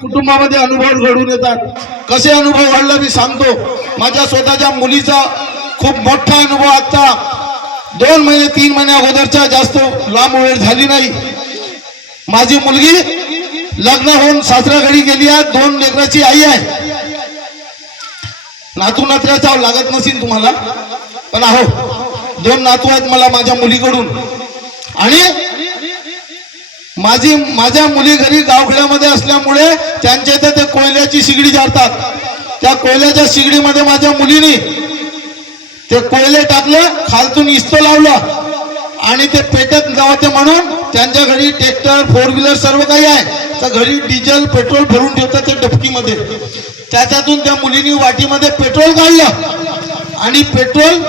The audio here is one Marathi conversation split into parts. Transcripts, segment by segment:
कुटुंबामध्ये अनुभव घडून येतात. कसे अनुभव घडला मी सांगतो. माझ्या स्वतःच्या मुलीचा खूप मोठा अनुभव आता दोन महिने तीन महिने अगोदरच्या जास्त लांब वेळ झाली नाही. माझी मुलगी लग्न होऊन सासऱ्या घरी गेली आहे. दोन लेकराची आई आहे. नातू नात्र्याचा लागत नसेल तुम्हाला पण आहो दोन नातू आहेत मला माझ्या मुलीकडून. आणि माझी माझ्या मुली घरी गावखेड्यामध्ये असल्यामुळे त्यांच्या इथे ते कोयल्याची शिगडी जाळतात त्या कोयल्याच्या शिगडीमध्ये माझ्या मुलीने ते कोयले टाकलं खालतून इस्तो लावलं आणि ते पेटत नव्हते म्हणून त्यांच्या घरी ट्रॅक्टर फोर व्हीलर सर्व काही आहे. तर घरी डिझेल पेट्रोल भरून ठेवतात ते डबकीमध्ये. त्याच्यातून त्या मुलीने वाटीमध्ये पेट्रोल काढलं आणि पेट्रोल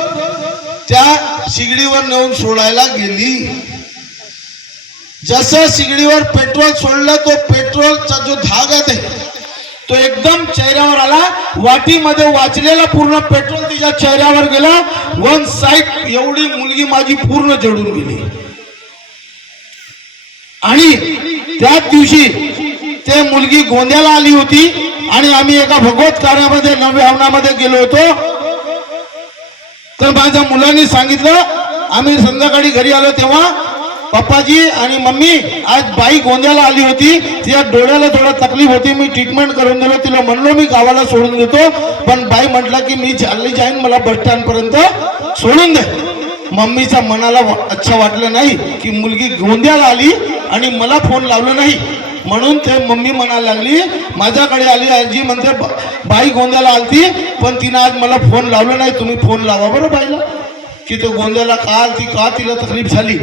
त्या शिगडीवर नेऊन सोडायला गेली. जसं शिगडीवर पेट्रोल सोडलं तो पेट्रोलचा जो धाग आहे तो एकदम चेहऱ्यावर आला. वाटीमध्ये वाचलेला पूर्ण पेट्रोल तिच्या चेहऱ्यावर गेला. वन साईड एवढी मुलगी माझी पूर्ण जडून गेली. आणि त्याच दिवशी ते मुलगी गोंद्याला आली होती आणि आम्ही एका भगवत कार्यामध्ये नव्यावनामध्ये गेलो होतो. तर माझ्या मुलांनी सांगितलं आम्ही संध्याकाळी घरी आलो तेव्हा पप्पाजी आणि मम्मी आज बाई गोंद्याला आली होती. तिच्या डोळ्याला थोडा तकलीफ होती. मी ट्रीटमेंट करून दिलो. तिला म्हणलो मी गावाला सोडून देतो. पण बाई म्हटलं की मी चालली जाईन. मला बस स्टँड पर्यंत सोडून दे. मम्मीच्या मनाला अच्छा वाटलं नाही की मुलगी गोंद्याला आली आणि मला फोन लावलं नाही. म्हणून ते मम्मी म्हणायला लागली माझ्याकडे आली. आजी म्हणते बाई गोंद्याला आलती पण तिनं आज मला फोन लावलं नाही. तुम्ही फोन लावा बरं बाईला. की तो गोंद्याला का आलती? का तिला तकलीफ झाली?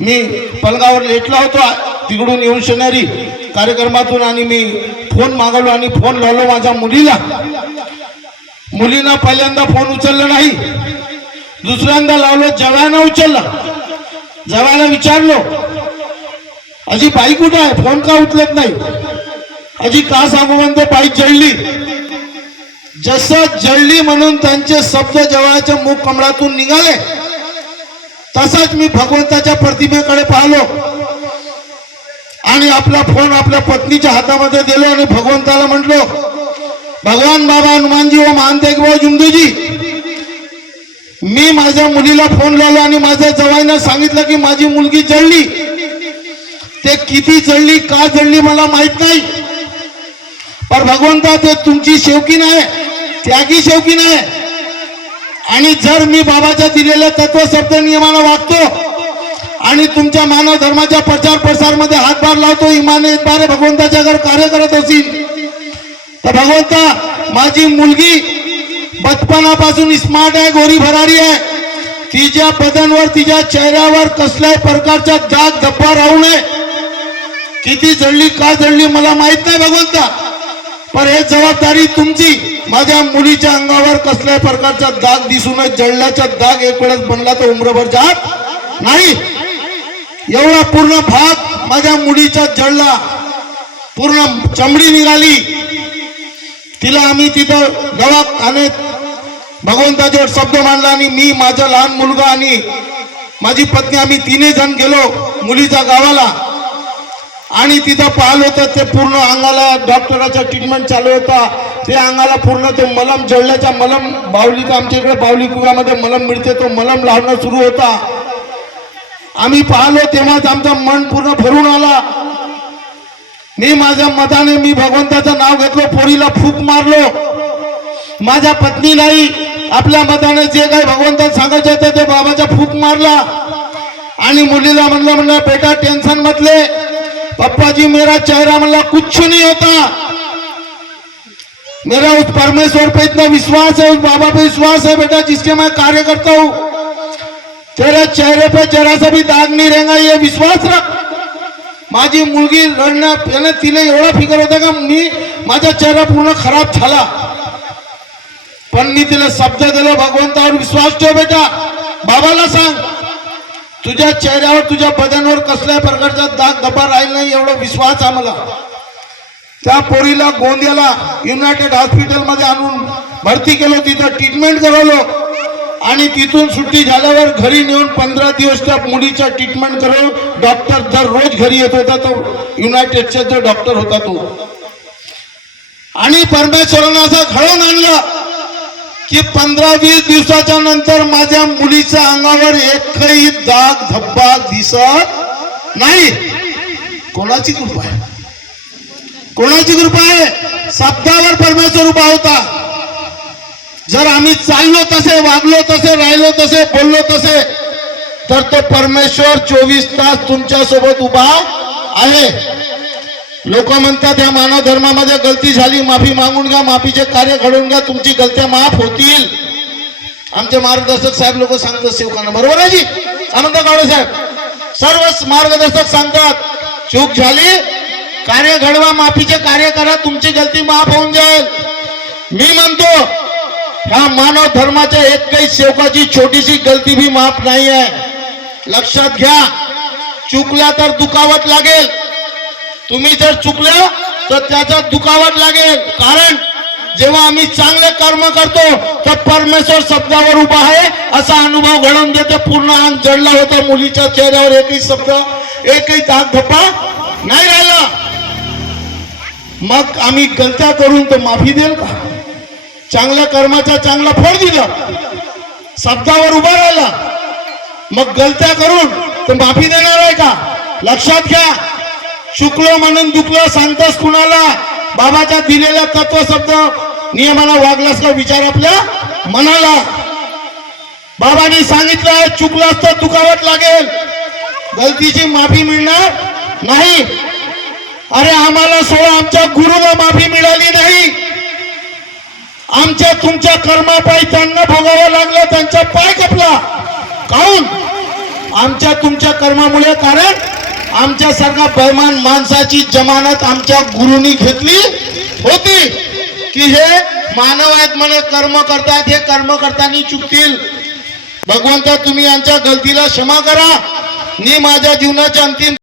मी पलगावर लेटला होतो तिकडून येऊन शनिवारी कार्यक्रमातून आणि मी फोन मागवलो आणि फोन लावलो माझ्या मुलीला. मुलीनं पहिल्यांदा फोन उचलला नाही. दुसऱ्यांदा लावलो जव्यानं उचलला. जव्यानं विचारलो अजी बाई कुठे आहे? फोन का उचलत नाही? अजी का सांगू म्हणतो बाई जळली. जसं जळली म्हणून त्यांचे शब्द जवळच्या मुख कमळातून निघाले तसाच मी भगवंताच्या प्रतिमेकडे पाहिलो. आणि आपला फोन आपल्या पत्नीच्या हातामध्ये दिलो आणि भगवंताला म्हटलो भगवान बाबा हनुमानजी व महानतेग व जुंदूजी. मी माझ्या मुलीला फोन लावला आणि माझ्या जवाईनं सांगितलं की माझी मुलगी जळली. ते किती जळली का जळली मला माहीत नाही. पण भगवंता ते तुमची शेवकी आहे त्यागी शेवकी आहे आणि जर मी बाबाच्या दिलेल्या तत्व नियमानं वागतो आणि तुमच्या मानव धर्माच्या प्रचार प्रसारमध्ये हातभार लावतो इमाने इतबारे भगवंताच्या जर कार्य करत असेल तर भगवंता माझी मुलगी बचपनापासून स्मार्ट आहे गोरी भरारी आहे. तिच्या बदनवर तिच्या चेहऱ्यावर कसल्याही प्रकारचा जाग धब्बा राहू नये. किती जळली का जळली मला माहीत नाही भगवंता. पण हे जबाबदारी तुमची. माझ्या मुलीच्या अंगावर कसल्याही प्रकारचा दाग दिसू नये. जळल्याचा दाग एक वेळेस बनला तर उमरभर जात नाही. एवढा पूर्ण भाग माझ्या मुलीचा जळला पूर्ण चमडी निघाली. तिला आम्ही तिथं दवाखान्यात भगवंताच्यावर शब्द मांडला आणि मी माझा लहान मुलगा आणि माझी पत्नी आम्ही तिन्ही जण गेलो मुलीच्या गावाला. आणि तिथं पाहिलं होतं ते पूर्ण अंगाला डॉक्टराचा ट्रीटमेंट चालू होता. ते अंगाला पूर्ण ते मलम जळल्याचा मलम बावलीचा आमच्या इकडे बावली कुगामध्ये मलम मिळते तो मलम लावणं सुरू होता. आम्ही पाहिलो तेव्हाच आमचं मन पूर्ण भरून आला. मी माझ्या मताने मी भगवंताचं नाव घेतलं पोरीला फूक मारलो. माझ्या पत्नीलाही आपल्या मताने जे काही भगवंतात सांगायचे होते ते बाबाचा फूक मारला. आणि मुलीला म्हणलं म्हणलं बेटा टेन्शन मतले पप्पा जी मेरा चेहरा मला कुछ नहीं होता। मेरा उस परमेश्वर पे इतना विश्वास है उस बाबा पे विश्वास है बेटा जिसके मैं कार्य करता हूँ। तेरे चेहरे पे जरा सा भी दाग नहीं रहेगा ये विश्वास रख। माझी मुलगी रडणं यानं तिला एवढा फिकर होता का मी माझा चेहरा पूर्ण खराब झाला. पण मी तिला शब्द दिला भगवंतावर विश्वास ठेव बेटा. बाबाला सांग तुझ्या चेहऱ्यावर तुझ्या बदनवर कसल्या प्रकारचा दाग धब्बा राहील नाही एवढा विश्वास आम्हाला. त्या पोरीला गोंदियाला युनायटेड हॉस्पिटलमध्ये आणून भरती केलं तिथं ट्रीटमेंट करवलो आणि तिथून सुट्टी झाल्यावर घरी नेऊन पंधरा दिवस त्या मुलीचा ट्रीटमेंट करून डॉक्टर दररोज घरी येत होता तो. युनायटेडचा जो डॉक्टर होता तो. आणि परमेश्वरानं असं घडवून आणलं. की पंधरा वीस दिवसाच्या नंतर माझ्या मुलीच्या अंगावर एकही दाग धब्बा दिसत नाही. कोणाची कृपा आहे? कोणाची कृपा आहे? शब्दावर परमेश्वर उभा होता. जर आम्ही चाललो तसे वागलो तसे राहिलो तसे बोललो तसे तर तो परमेश्वर चोवीस तास तुमच्यासोबत उभा आहे. लोक म्हणतात या मानव धर्मामध्ये गलती झाली माफी मागून घ्या माफीचे कार्य घडवून घ्या तुमची गलत्या माफ होतील. आमचे मार्गदर्शक साहेब लोक सांगतात सेवकांना बरोबर आहे जी? अनंत गावडे साहेब सर्व मार्गदर्शक सांगतात चूक झाली कार्य घडवा माफीचे कार्य करा तुमची गलती माफ होऊन जाईल. मी म्हणतो ह्या मानव धर्माच्या एक काही सेवकाची छोटीशी गलती भी माफ नाही आहे लक्षात घ्या चुकला तर दुखावत लागेल. तुम्ही जर चुकलं तर त्याचा दुखावत लागेल. कारण जेव्हा आम्ही चांगले कर्म करतो तर परमेश्वर शब्दावर उभा आहे असा अनुभव घडवून देते. पूर्ण अंग जडला होता मुलीच्या चेहऱ्यावर एकही शब्द एकही दाग धप्पा नाही राहिला. मग आम्ही गलत्या करून तो माफी देईल का? चांगल्या कर्माचा चांगला फळ दिलं. शब्दावर उभा राहिला. मग गलत्या करून तो माफी देणार आहे का? लक्षात घ्या. चुकलो म्हणून दुखलो सांगतोस कुणाला? बाबाच्या दिलेल्या तत्व शब्द नियमाला वागलास का? विचार आपल्या मनाला. बाबांनी सांगितलं चुकलास तर दुखावत लागेल. गलतीची माफी मिळणार नाही. अरे आम्हाला सोळा आमच्या गुरुला माफी मिळाली नाही. आमच्या तुमच्या कर्मापायी त्यांना भोगावं लागलं त्यांचा पाय कपला काऊन? आमच्या तुमच्या कर्मामुळे कारण आमच्या सारखा बैमान माणसाची जमानत आमच्या गुरुनी घेतली होती. की हे मानव आहेत म्हणे कर्म करतात हे कर्म करताना चुकतील. भगवंता तुम्ही यांच्या गलतीला क्षमा करा. मी माझ्या जीवनाच्या अंतिम